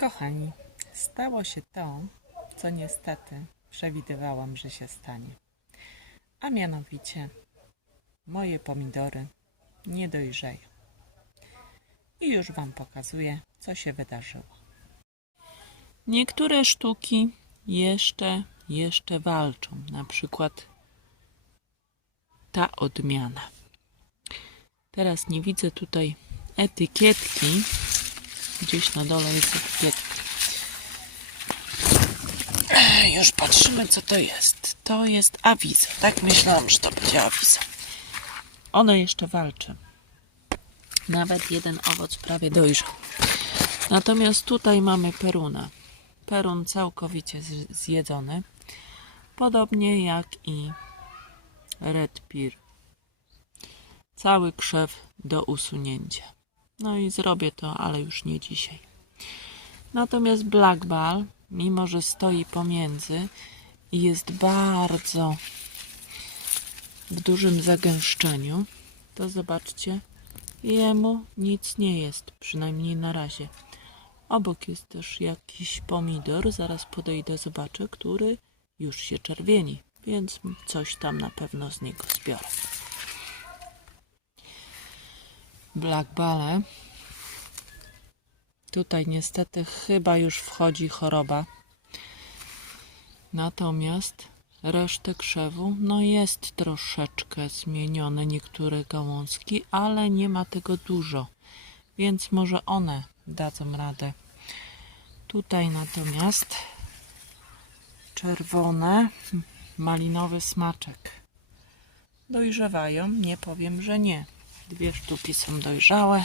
Kochani, stało się to, co niestety przewidywałam, że się stanie. A mianowicie moje pomidory nie dojrzeją. I już Wam pokazuję, co się wydarzyło. Niektóre sztuki jeszcze, jeszcze walczą. Na przykład ta odmiana. Teraz nie widzę tutaj etykietki. Gdzieś na dole jest etykietka. Już patrzymy, co to jest. To jest awiza. Tak myślałam, że to będzie awiza. Ono jeszcze walczy. Nawet jeden owoc prawie dojrzał. Natomiast tutaj mamy peruna. Perun całkowicie zjedzony. Podobnie jak i red pear. Cały krzew do usunięcia. No i zrobię to, ale już nie dzisiaj. Natomiast Black Ball, mimo że stoi pomiędzy jest bardzo w dużym zagęszczeniu, to zobaczcie, jemu nic nie jest, przynajmniej na razie. Obok jest też jakiś pomidor, zaraz podejdę, zobaczę, który już się czerwieni, więc coś tam na pewno z niego zbiorę. Black Bale. Tutaj niestety chyba już wchodzi choroba. Natomiast resztę krzewu, no jest troszeczkę zmienione niektóre gałązki, ale nie ma tego dużo, więc może one dadzą radę. Tutaj natomiast czerwone, malinowy smaczek. Dojrzewają, nie powiem, że nie. Dwie sztuki są dojrzałe,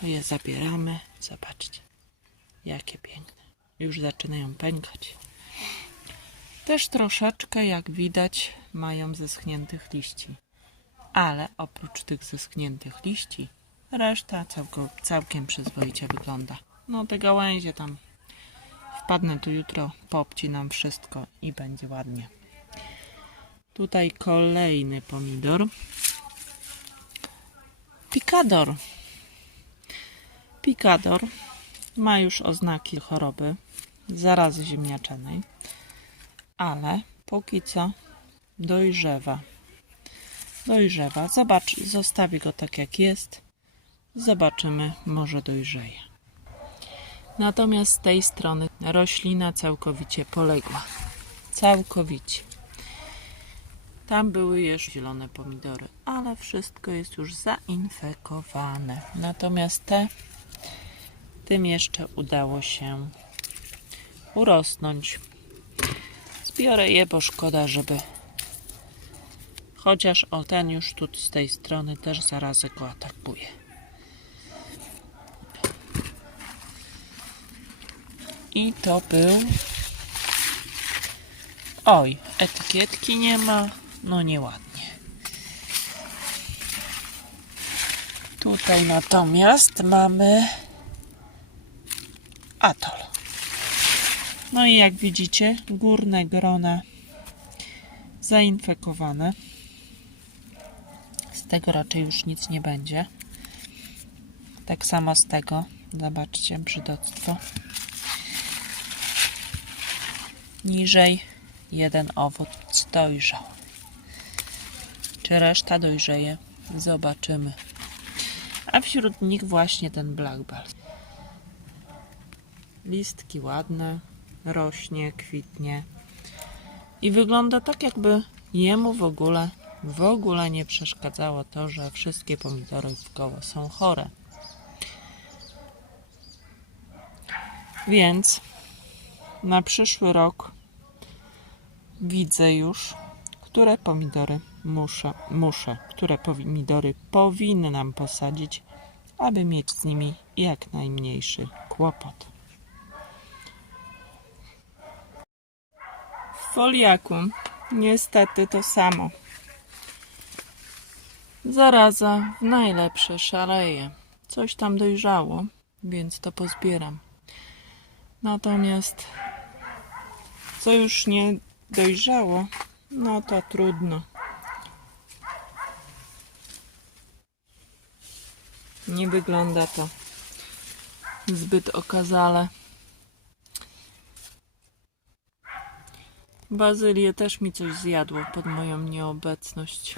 to je zabieramy. Zobaczcie, jakie piękne. Już zaczynają pękać. Też troszeczkę, jak widać, mają zeschniętych liści. Ale oprócz tych zeschniętych liści, reszta całko, całkiem przyzwoicie wygląda. No te gałęzie tam wpadnę tu jutro, poobcinam wszystko i będzie ładnie. Tutaj kolejny pomidor. Pikador. Pikador ma już oznaki choroby, zarazy ziemniaczanej, ale póki co dojrzewa. Dojrzewa. Zobacz, zostawię go tak jak jest. Zobaczymy, może dojrzeje. Natomiast z tej strony roślina całkowicie poległa. Całkowicie. Tam były jeszcze zielone pomidory, ale wszystko jest już zainfekowane. Natomiast te, tym jeszcze udało się urosnąć. Zbiorę je, bo szkoda, żeby. Chociaż o ten już tu z tej strony też zarazę go atakuje. I to był. Oj, etykietki nie ma. No nieładnie. Tutaj natomiast mamy atol. No i jak widzicie, górne grona zainfekowane. Z tego raczej już nic nie będzie. Tak samo z tego. Zobaczcie, brzydoctwo. Niżej jeden owoc dojrzał. Czy reszta dojrzeje? Zobaczymy. A wśród nich właśnie ten Black. Listki ładne, rośnie, kwitnie. I wygląda tak, jakby jemu w ogóle, w ogóle nie przeszkadzało to, że wszystkie pomidory w koło są chore. Więc na przyszły rok widzę już, które pomidory muszę, muszę, które pomidory powinnam posadzić, aby mieć z nimi jak najmniejszy kłopot. W foliaku niestety to samo. Zaraza w najlepsze szaleje. Coś tam dojrzało, więc to pozbieram. Natomiast co już nie dojrzało, no to trudno. Nie wygląda to zbyt okazale. Bazylię też mi coś zjadło pod moją nieobecność.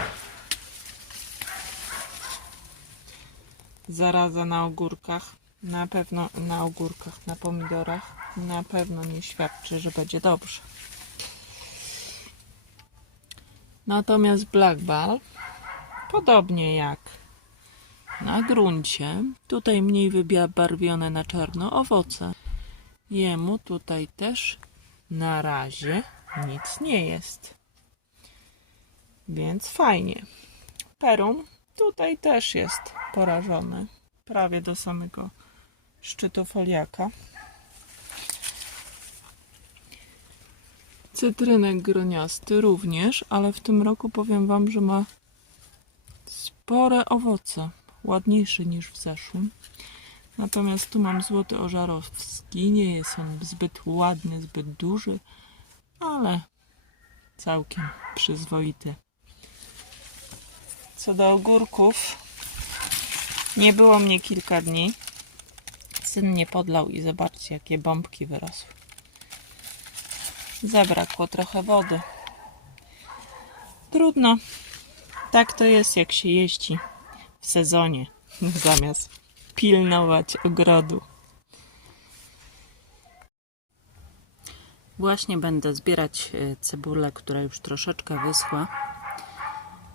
Zaraza na ogórkach. Na pewno na ogórkach, na pomidorach. Na pewno nie świadczy, że będzie dobrze. Natomiast Black Ball, podobnie jak na gruncie, tutaj mniej wybarwione na czarno owoce. Jemu tutaj też na razie nic nie jest. Więc fajnie. Perun tutaj też jest porażony. Prawie do samego szczytu foliaka. Cytrynek groniasty również, ale w tym roku powiem Wam, że ma spore owoce. Ładniejszy niż w zeszłym. Natomiast tu mam złoty ożarowski. Nie jest on zbyt ładny, zbyt duży, ale całkiem przyzwoity. Co do ogórków, nie było mnie kilka dni. Syn mnie podlał i zobaczcie, jakie bombki wyrosły. Zabrakło trochę wody. Trudno. Tak to jest, jak się jeździ w sezonie, zamiast pilnować ogrodu. Właśnie będę zbierać e, cebulę, która już troszeczkę wyschła.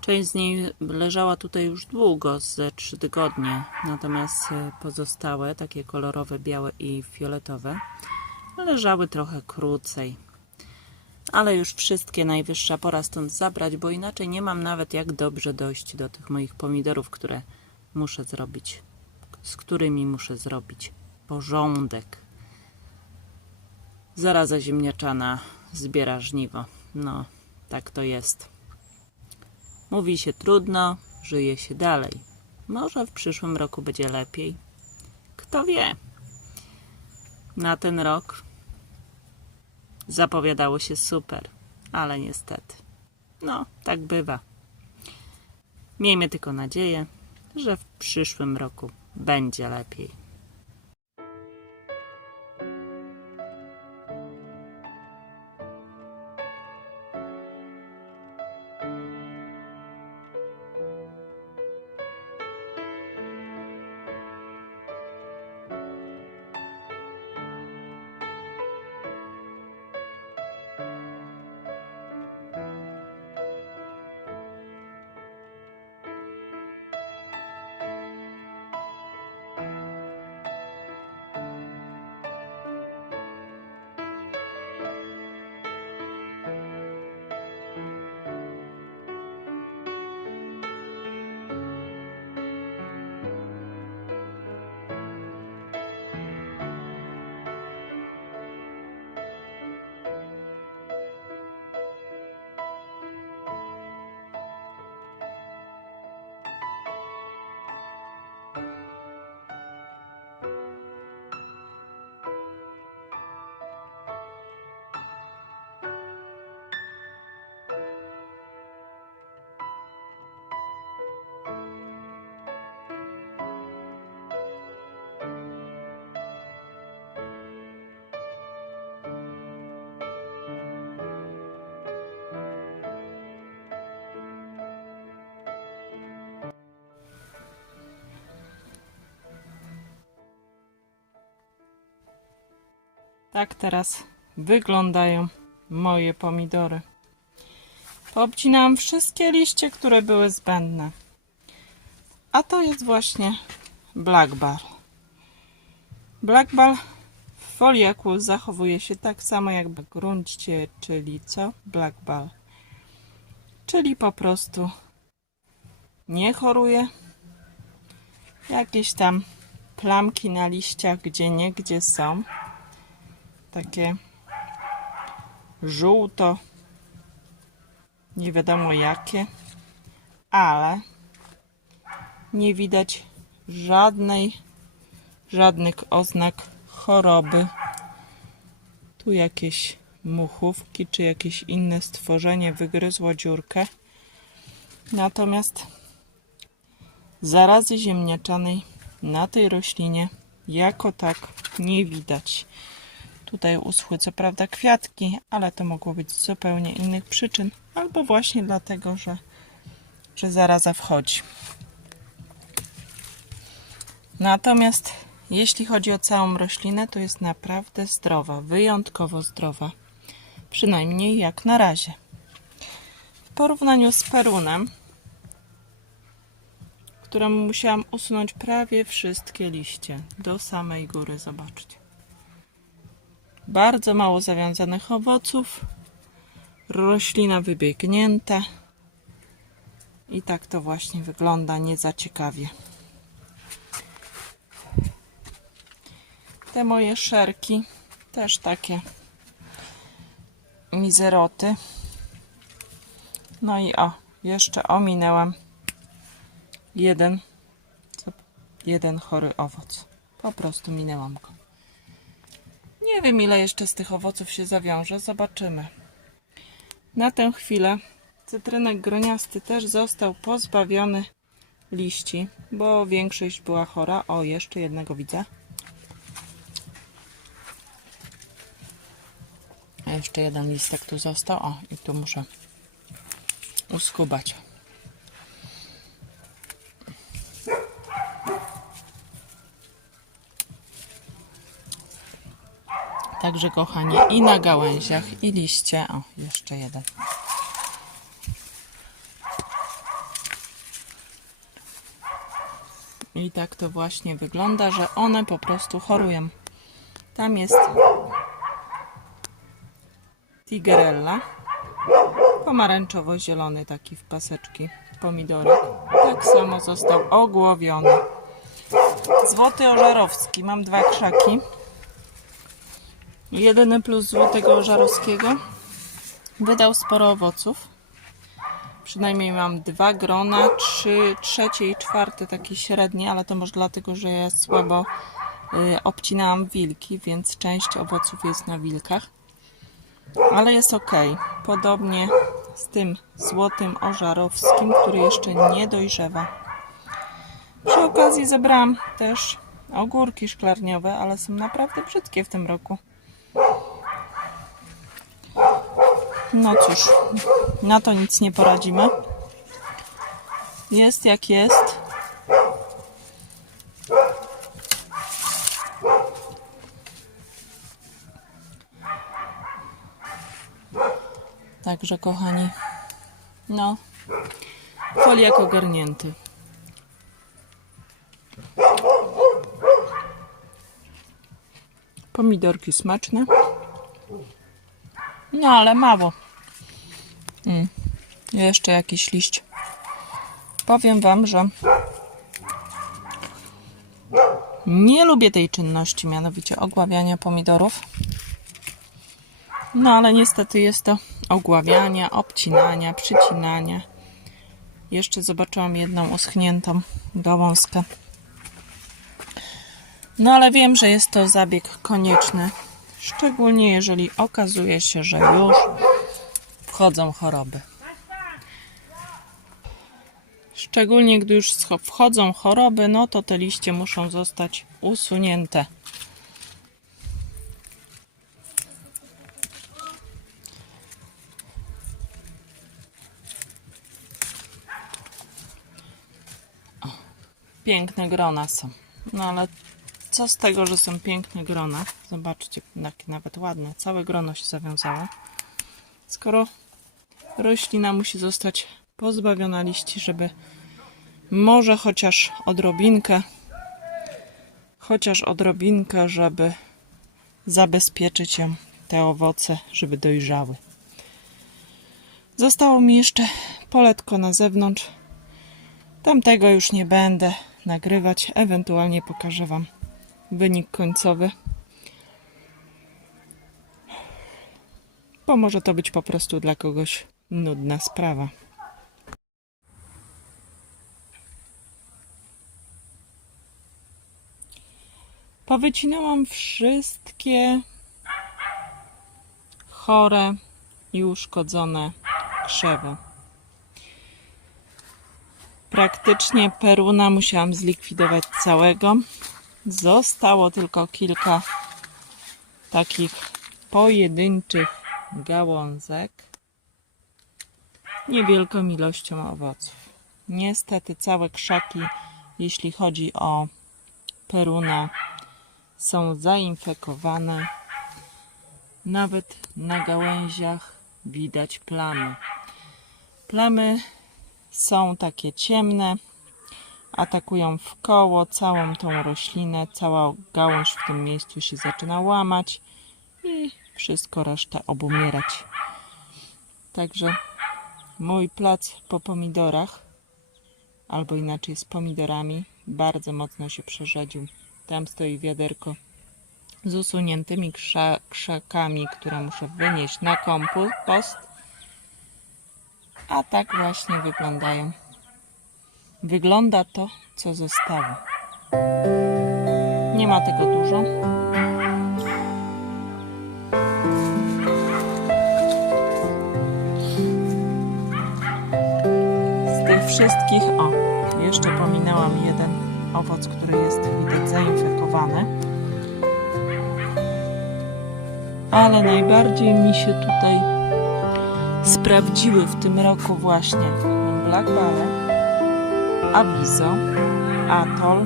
Część z niej leżała tutaj już długo, ze 3 tygodnie, natomiast e, pozostałe, takie kolorowe, białe i fioletowe, leżały trochę krócej. Ale już wszystkie najwyższa pora stąd zabrać, bo inaczej nie mam nawet jak dobrze dojść do tych moich pomidorów, które muszę zrobić, z którymi muszę zrobić porządek. Zaraza ziemniaczana zbiera żniwo. No, tak to jest. Mówi się trudno, żyje się dalej. Może w przyszłym roku będzie lepiej. Kto wie? Na ten rok zapowiadało się super, ale niestety. No, tak bywa. Miejmy tylko nadzieję, że w przyszłym roku będzie lepiej. Tak teraz wyglądają moje pomidory. Poobcinałam wszystkie liście, które były zbędne. A to jest właśnie Black Ball. Black Ball w foliaku zachowuje się tak samo jak w gruncie, czyli co? Black Ball. Czyli po prostu nie choruje. Jakieś tam plamki na liściach gdzie nie gdzie są takie żółto, nie wiadomo jakie, ale nie widać żadnej, żadnych oznak choroby. Tu jakieś muchówki czy jakieś inne stworzenie wygryzło dziurkę. Natomiast zarazy ziemniaczanej na tej roślinie jako tak nie widać. Tutaj uschły co prawda kwiatki, ale to mogło być z zupełnie innych przyczyn, albo właśnie dlatego, że, że zaraza wchodzi. Natomiast jeśli chodzi o całą roślinę, to jest naprawdę zdrowa, wyjątkowo zdrowa. Przynajmniej jak na razie. W porównaniu z perunem, któremu musiałam usunąć prawie wszystkie liście do samej góry, zobaczcie. Bardzo mało zawiązanych owoców, roślina wybiegnięta i tak to właśnie wygląda, nie za ciekawie. Te moje szerki też takie mizeroty. No i o, jeszcze ominęłam jeden, jeden chory owoc. Po prostu minęłam go. Nie wiem, ile jeszcze z tych owoców się zawiąże. Zobaczymy. Na tę chwilę cytrynek groniasty też został pozbawiony liści, bo większość była chora. O, jeszcze jednego widzę. A jeszcze jeden listek tu został. O, i tu muszę uskubać. Także kochani, i na gałęziach, i liście. O, jeszcze jeden. I tak to właśnie wygląda, że one po prostu chorują. Tam jest Tigerella. Pomarańczowo-zielony taki w paseczki pomidorek. Tak samo został ogłowiony. Złoty ożarowski. Mam dwa krzaki. Jedyny plus złotego ożarowskiego wydał sporo owoców. Przynajmniej mam dwa grona, trzy, trzecie i czwarte takie średnie, ale to może dlatego, że ja słabo y, obcinałam wilki, więc część owoców jest na wilkach. Ale jest ok. Podobnie z tym złotym ożarowskim, który jeszcze nie dojrzewa. Przy okazji zebrałam też ogórki szklarniowe, ale są naprawdę brzydkie w tym roku. No cóż, na to nic nie poradzimy. Jest jak jest. Także kochani, no, foliak ogarnięty. Pomidorki smaczne. No, ale mało. Mm. Jeszcze jakiś liść. Powiem Wam, że nie lubię tej czynności, mianowicie ogławiania pomidorów. No, ale niestety jest to ogławiania, obcinania, przycinania. Jeszcze zobaczyłam jedną uschniętą gałązkę. No, ale wiem, że jest to zabieg konieczny. Szczególnie jeżeli okazuje się, że już wchodzą choroby. Szczególnie gdy już wchodzą choroby, no to te liście muszą zostać usunięte. Piękne grona są. No ale co z tego, że są piękne grona? Zobaczcie, jakie nawet ładne. Całe grono się zawiązało. Skoro roślina musi zostać pozbawiona liści, żeby może chociaż odrobinkę, chociaż odrobinkę, żeby zabezpieczyć ją, te owoce, żeby dojrzały. Zostało mi jeszcze poletko na zewnątrz. Tamtego już nie będę nagrywać, ewentualnie pokażę Wam wynik końcowy. Bo może to być po prostu dla kogoś nudna sprawa. Powycinałam wszystkie chore i uszkodzone krzewy. Praktycznie peruna musiałam zlikwidować całego. Zostało tylko kilka takich pojedynczych gałązek niewielką ilością owoców. Niestety całe krzaki, jeśli chodzi o peruna, są zainfekowane. Nawet na gałęziach widać plamy. Plamy są takie ciemne, atakują w koło całą tą roślinę, cała gałąź w tym miejscu się zaczyna łamać i wszystko reszta obumierać. Także mój plac po pomidorach, albo inaczej z pomidorami, bardzo mocno się przerzedził. Tam stoi wiaderko z usuniętymi krza- krzakami, które muszę wynieść na kompost. A tak właśnie wyglądają. Wygląda to, co zostało. Nie ma tego dużo. Z tych wszystkich, o, jeszcze pominęłam jeden owoc, który jest widać zainfekowany. Ale najbardziej mi się tutaj sprawdziły w tym roku właśnie Black Barrel, Avizo, Atoll,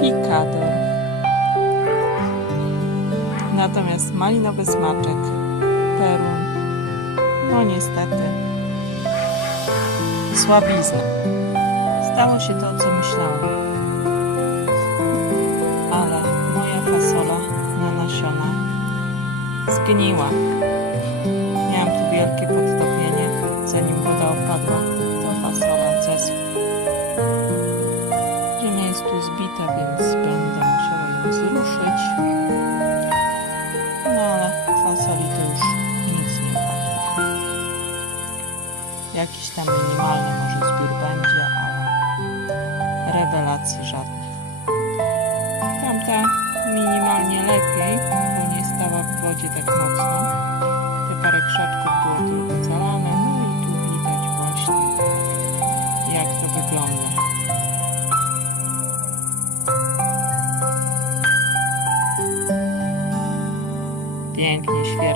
Picador. Natomiast malinowy smaczek, Perun, no niestety, słabizna. Stało się to, co myślałam. Ale moja fasola na nasiona zgniła. Miałam tu wielkie podtopienie, zanim woda opadła,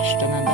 是真的